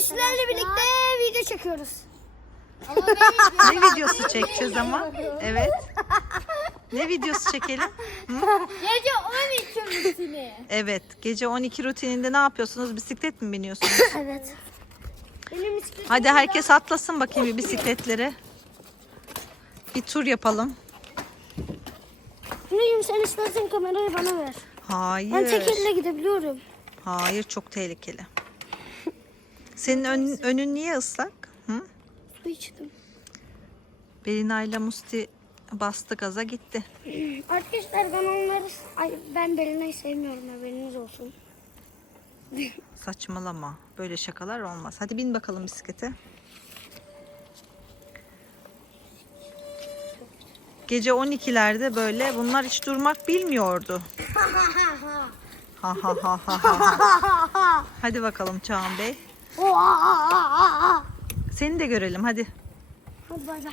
sizlerle birlikte video çekiyoruz. Ne videosu çekeceğiz ama? Evet. Ne videosu çekelim? Gece 12 rutini. Evet. Gece 12 rutininde ne yapıyorsunuz? Bisiklet mi biniyorsunuz? Evet. Benim bisikletim Hadi herkes atlasın bakayım bir bisikletlere. Bir tur yapalım. Neyim sen istersen kamerayı bana ver. Hayır. Ben tek elle gidebiliyorum. Hayır çok tehlikeli. Senin ön- önün niye ıslak? Hı? Su içtim. Belina ile Musti bastı gaza gitti. Arkadaşlar ben onları... Ay ben Belina'yı sevmiyorum haberiniz olsun. Saçmalama. Böyle şakalar olmaz. Hadi bin bakalım bisiklete. Gece 12'lerde böyle bunlar hiç durmak bilmiyordu. Ha ha ha ha ha. Hadi bakalım Çağan Bey. Seni de görelim hadi. Hadi bay bay.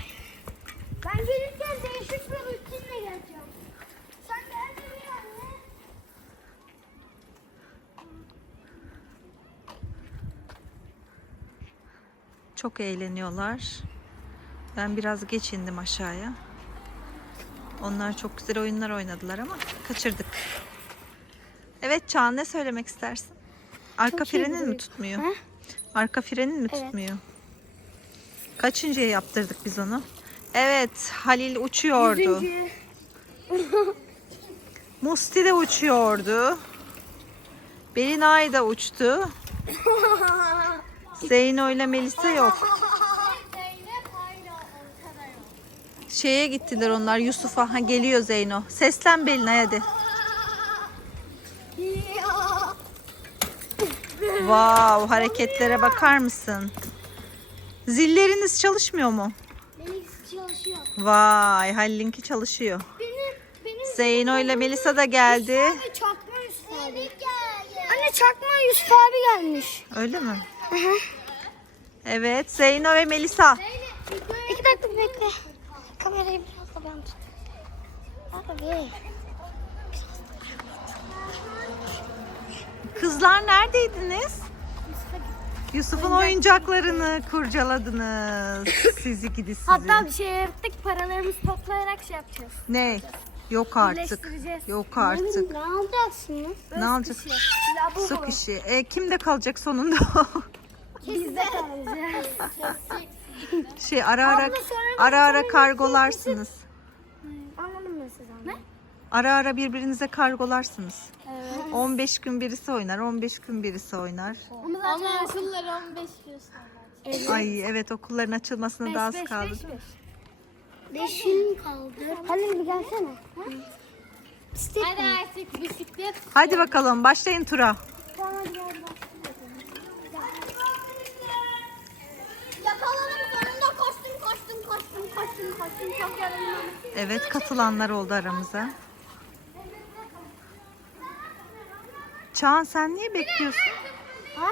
Ben gelirken değişik bir rutinle geleceğim. Sen de bir anne. Çok eğleniyorlar. Ben biraz geç indim aşağıya. Onlar çok güzel oyunlar oynadılar ama kaçırdık. Evet Çağan ne söylemek istersin? Arka Çok frenin mi tutmuyor? Ha? Arka frenin mi Evet. tutmuyor? Kaçıncıya yaptırdık biz onu? Evet Halil uçuyordu. Yüzüncü. Musti de uçuyordu. Belinay da uçtu. Zeyno ile Melisa yok. Şeye gittiler onlar Yusuf'a. Ha geliyor Zeyno. Seslen Belinay hadi. Wow hareketlere bakar mısın? Zilleriniz çalışmıyor mu? Benim çalışıyor. Vay Halil'inki çalışıyor. Benim, benim Zeyno ile Melisa da geldi. Abi çakma Yusuf abi. Anne çakma Yusuf abi gelmiş. Öyle mi? Evet Zeyno ve Melisa. İki dakika bekle. Kamerayı biraz da ben tutayım. Abi. Kızlar neredeydiniz? Yusuf'un oyuncaklarını kurcaladınız. Sizi gidi sizi. Hatta bir şey yaptık paralarımızı toplayarak şey yapacağız. Ne? Yok artık. Birleştireceğiz. Yok artık. Ne alacaksınız? Ne alacak? Su kişi. E, kimde kalacak sonunda? Biz de kalacağız. şey ara ara ara ara kargolarsınız. Anladım ben sizi anne. Ara ara birbirinize kargolarsınız. Evet. 15 gün birisi oynar, 15 gün birisi oynar. Ama zaten okullar 15 gün sonra. Ay evet okulların açılmasına da az kaldı. değil mi? Beş gün kaldı. Halil bir gelsene. Bisiklet Hadi artık bisiklet. Hadi bakalım başlayın tura. Tamam hadi gel Yakaladım sonunda koştum koştum koştum koştum koştum çok yaralım. Evet katılanlar oldu aramıza. Çağan sen niye bekliyorsun? Ha?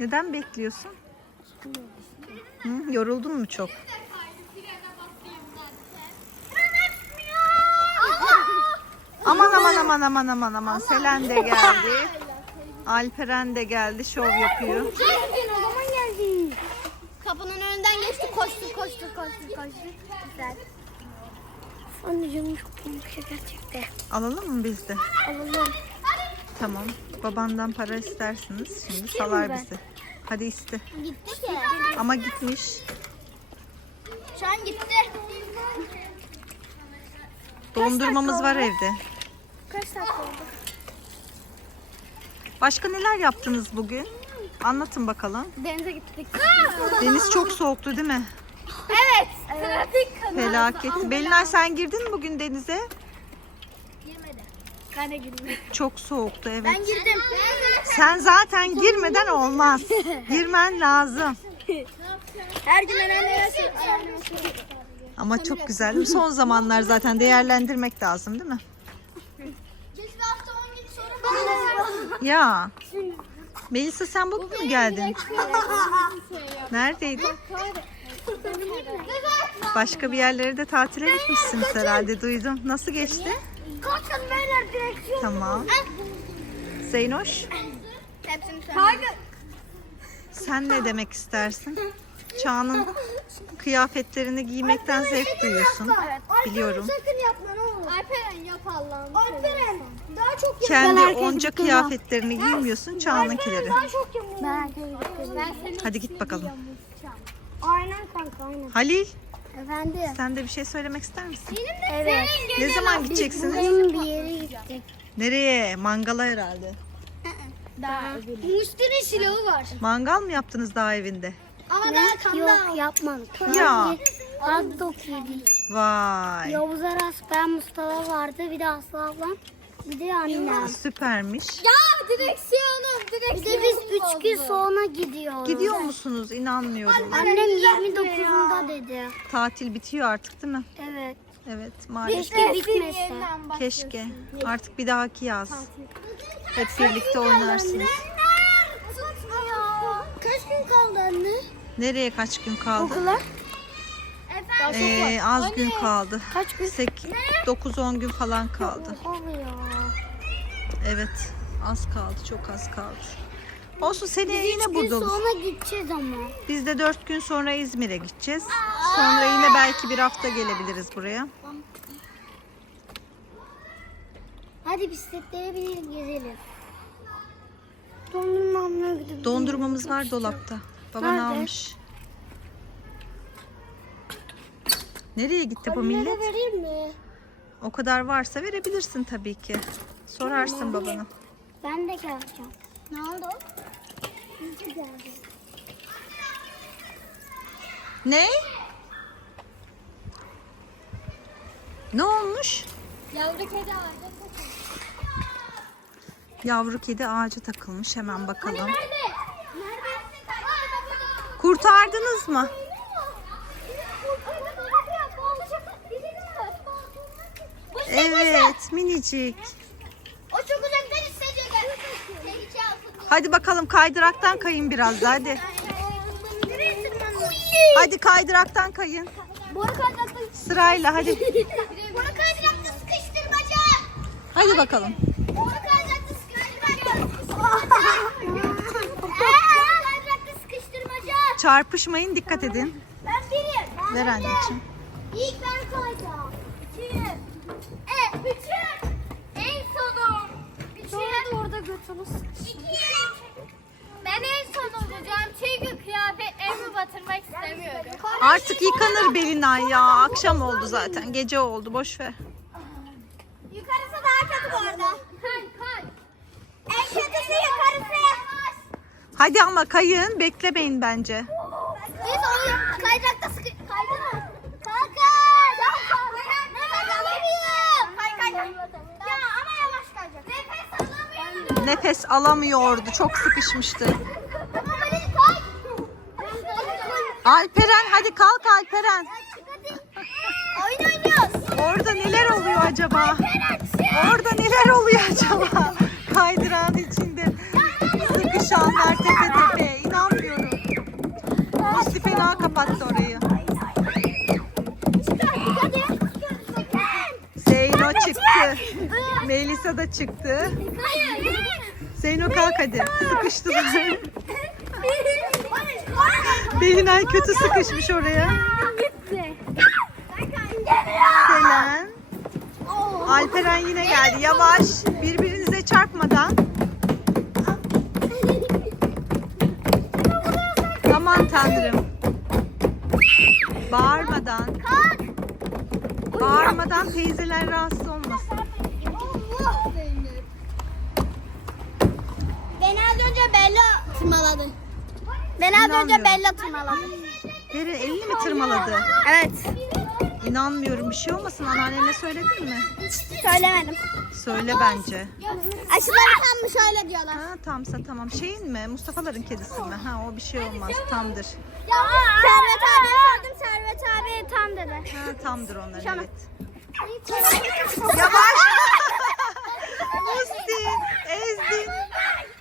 Neden bekliyorsun? Hı, yoruldun mu çok? Aman aman aman aman aman aman Selen de geldi. Alperen de geldi şov yapıyor. O zaman. Kapının önünden geçti koştu koştu koştu koştu. Güzel. Anne canım çok komik gerçekten. Alalım mı biz de? Alalım. Tamam. Babandan para istersiniz. Şimdi salar bizi. Hadi iste. Gitti ki. Ama gitmiş. Şu an gitti. Dondurmamız var evde. Kaç dakika oldu? Başka neler yaptınız bugün? Anlatın bakalım. Denize gittik. Deniz çok soğuktu değil mi? Evet. Trafik kanalı. Felaket. Belinay sen girdin mi bugün denize? Ben de. Çok soğuktu evet. Ben girdim. Sen zaten girmeden olmaz. Girmen lazım. Her gün önemli Ama çok güzel. Son zamanlar zaten değerlendirmek lazım değil mi? Geçen hafta 10 gün sonra Ya. Melisa sen bugün mü geldin? Neredeydin? Başka bir yerlere de tatile gitmişsiniz herhalde duydum. Nasıl geçti? Koşun beyler direksiyon. Tamam. Zeynoş Hepsini söyle. Hayır. Sen ne demek istersin? Çağ'ın kıyafetlerini giymekten zevk duyuyorsun. Biliyorum. Sakın yapma ne olur. Alperen yap Allah'ım. Alperen daha çok yap. Kendi Ben herkes onca ya. kıyafetlerini giymiyorsun, Çağ'ınkileri. Daha çok. Ben Ben seni Hadi git bakalım. Aynen kanka aynen. Halil, Efendim. sen de bir şey söylemek ister misin? Evet. Ne zaman gideceksiniz? Bugün bir yere gittik. Nereye? Mangala herhalde. Musti'nin silahı var. Mangal mı yaptınız daha evinde? Ama daha tam Yok yapmadık. Ya. Hot dog yedik. Vay. Yavuz Aras, ben Mustafa vardı. Bir de Aslı ablam. Bir de annem. Süpermiş. Ya direksiyonum Bir direksiyonum. de biz üç gün sonra gidiyoruz. Gidiyor musunuz? İnanmıyorum. Annem 29'unda dedi. Tatil bitiyor artık değil mi? Evet. Evet maalesef. Keşke bitmese. Keşke. Artık bir dahaki yaz. Hep birlikte oynarsınız. Kaç gün kaldı anne? Nereye kaç gün kaldı? Okula? Ee, az gün kaldı. Kaç gün? 9-10 gün falan kaldı. Oluyor. Evet. Az kaldı. Çok az kaldı. Olsun seneye yine Üç gün burada oluruz. sonra gideceğiz ama. Biz de 4 gün sonra İzmir'e gideceğiz. Sonra yine belki bir hafta gelebiliriz buraya. Hadi bisikletlere binelim gezelim. Dondurma almaya gidelim. Dondurmamız var dolapta. Baban Nerede? almış. Nereye gitti bu millet? vereyim mi? O kadar varsa verebilirsin tabii ki. Sorarsın babana. Ben de geleceğim. Ne oldu? Biz de geldik. Ne? Ne olmuş? Yavru kedi ağacı. Yavru kedi ağaca takılmış. Hemen bakalım. Nerede? Nerede? Kurtardınız mı? Evet, minicik. O çok uzaktan isteyecek. Hadi bakalım kaydıraktan kayın biraz da hadi. Hadi kaydıraktan kayın. Sırayla hadi. Boru kaydırakta sıkıştırmaca. Hadi bakalım. Kaydırakta sıkıştırmaca. Boru kaydırakta sıkıştırmaca. Çarpışmayın dikkat edin. Ben biriyim. Ver anneciğim. İlk ben kayacağım. İki. E. En sonum. Da orada götünü İki. Ben en son olacağım çünkü kıyafetlerimi batırmak istemiyorum. Artık yıkanır Belinay ya. Akşam oldu zaten. Gece oldu. Boş ver. Yukarısı daha kötü bu arada. Kay kay. En kötüsü yukarısı. Hadi ama kayın. Beklemeyin bence. Biz onu kaydırakta sıkı... Kaydı mı? Kanka! Nefes alamıyorum. Kay kay kay. Ya ama yavaş kayacak. Nefes alamıyorum. Nefes alamıyordu. Çok sıkışmıştı. Alperen hadi kalk Alperen. Oyun oynuyoruz. Orada neler oluyor acaba? Orada neler oluyor acaba? Kaydırağın içinde sıkışanlar tepe tepe. İnanmıyorum. Musti fena kapattı orayı. Hadi. Zeyno çıktı. Melisa da çıktı. Hayır. Zeyno kalk hadi. Sıkıştılar. Belinay kötü sıkışmış oraya. Gitti. Selen. Alperen yine geldi. Yavaş. Birbirinize çarpmadan. Aman tanrım. Bağırmadan. Bağırmadan teyzeler rahatsız. Beni az önce Bella tırmaladı. Beni az önce İnanmıyorum. Bella tırmaladı. Deri elini mi tırmaladı? Evet. İnanmıyorum. Bir şey olmasın. Anneannene söyledin mi? Söylemedim. Söyle bence. Aşıları sanmış öyle diyorlar. Ha tamsa tamam. Şeyin mi? Mustafa'ların kedisi mi? Ha o bir şey olmaz. Tamdır. Servet abi sordum. Servet abi tam dedi. Ha tamdır onların evet. Yavaş. Musti ezdin.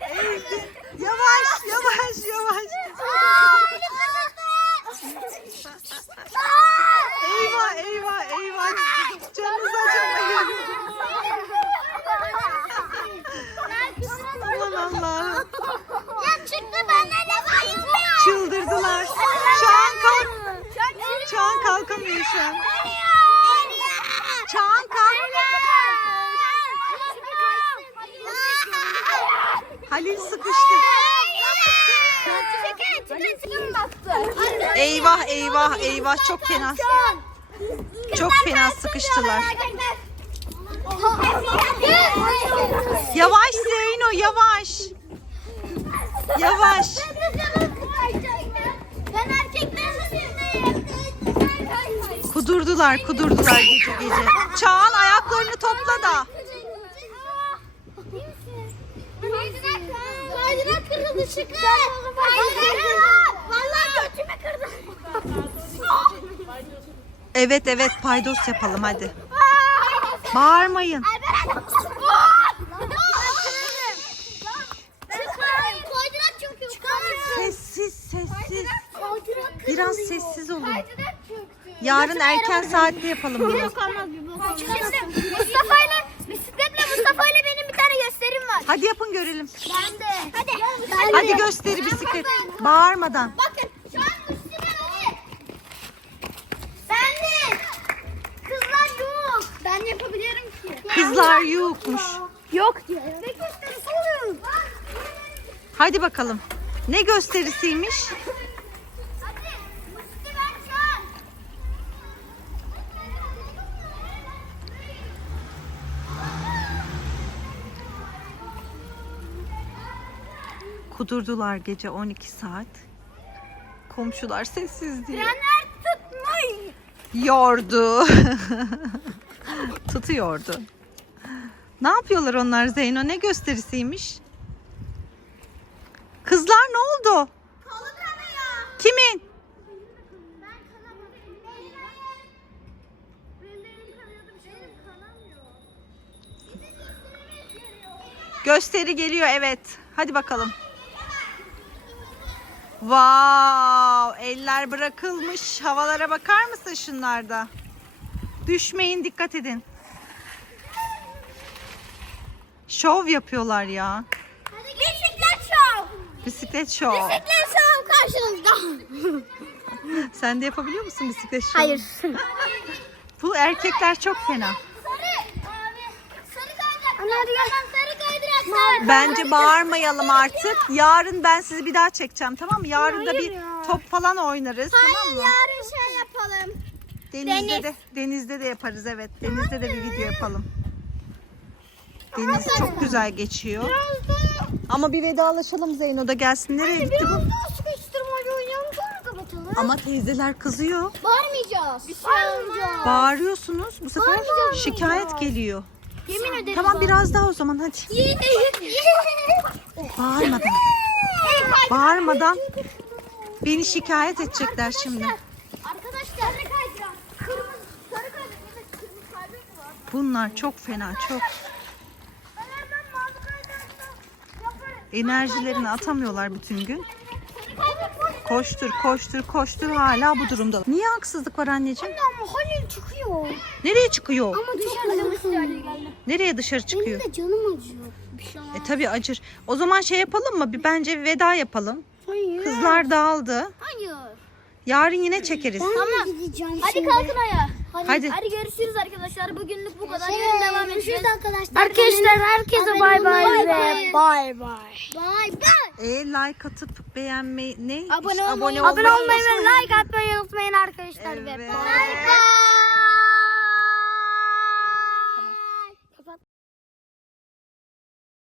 Ezdin. Yavaş yavaş yavaş. Eyvah eyvah eyvah. Canınız acımayın. Aman Allah'ım. Ya çıktı bana ne var? düşün. Çağan kalk. Halil sıkıştı. Eyvah eyvah eyvah çok fena. Çok fena sıkıştılar. Yavaş Zeyno yavaş. Yavaş. Kudurdular kudurdular gece gece. Çağan ayaklarını topla da. Kırıldı şıkkı. Vallahi götümü kırdım. Evet evet paydos yapalım hadi. Bağırmayın. Sessiz sessiz. Biraz sessiz olun. Yarın erken saatte yapalım bunu. Şimdi Mustafa'yla bisikletle Mustafa'yla benim bir tane gösterim var. Hadi yapın görelim. Ben de. Hadi. Hadi gösteri bisiklet. Bağırmadan. Bakın şu an Müslüman Ali. Ben de. Kızlar yok. Ben yapabilirim ki. Kızlar yokmuş. Yok diyor. Ne gösterisi oluyor? Hadi bakalım. Ne gösterisiymiş? Kudurdular gece 12 saat. Komşular sessiz diye. Tutmuş. Yordu. Tutuyordu. Ne yapıyorlar onlar Zeyno? Ne gösterisiymiş? Kızlar ne oldu? Kolu kanıyor. Kimin? Gösteri geliyor evet. Hadi bakalım. Wow, eller bırakılmış. Havalara bakar mısın şunlarda? Düşmeyin dikkat edin. Şov yapıyorlar ya. Bisiklet şov. Bisiklet şov. Bisiklet şov karşınızda. Sen de yapabiliyor musun bisiklet şov? Hayır. Bu erkekler çok fena. Sarı. Abi. Sarı. Ana hadi gel. Kaydırak. Bence bağırmayalım artık. Yarın ben sizi bir daha çekeceğim tamam mı? Yarın da Hayır bir ya. top falan oynarız tamam mı? yarın şey yapalım. Denizde Deniz. de denizde de yaparız evet. Denizde de bir video yapalım. Deniz çok güzel geçiyor. Biraz Ama bir vedalaşalım Zeyno da gelsin. Nereye gitti biraz bu? daha sıkıştırmaca oynayalım sonra kapatalım. Ama teyzeler kızıyor. Bağırmayacağız. Bir şey olmayacağız. Bağırıyorsunuz. Bu sefer Bağırmayacağız. şikayet geliyor. Yemin ederim. Tamam biraz daha o zaman hadi. Bağırmadan. Bağırmadan. Beni şikayet edecekler şimdi. Arkadaşlar sarı kaydırak. Kırmızı sarı kaydırak. Evet kırmızı kaydırak var. Bunlar çok fena çok. Ben hemen mavi kaydırakta yaparım. Enerjilerini atamıyorlar bütün gün. Sarı kaydırak var. Koştur koştur koştur hala bu durumda. Niye haksızlık var anneciğim? Ama Halil çıkıyor. Nereye çıkıyor? Ama dışarıda Nereye dışarı çıkıyor? Benim de canım acıyor. Bir şey E tabi acır. O zaman şey yapalım mı? Bir bence bir veda yapalım. Hayır. Kızlar dağıldı. Hayır. Yarın yine çekeriz. Tamam. Gideceğim Hadi kalkın ayağa. Hadi. Hadi görüşürüz arkadaşlar. Bugünlük bu kadar. Yarın devam edeceğiz. Görüşürüz arkadaşlar. Arkadaşlar herkese bay bay Bay ve bay. bay bay. Bay bay. E like atıp beğenmeyi ne? Abone olmayı, abone olmayı ve like atmayı unutmayın arkadaşlar. ve Evet. Bay bay.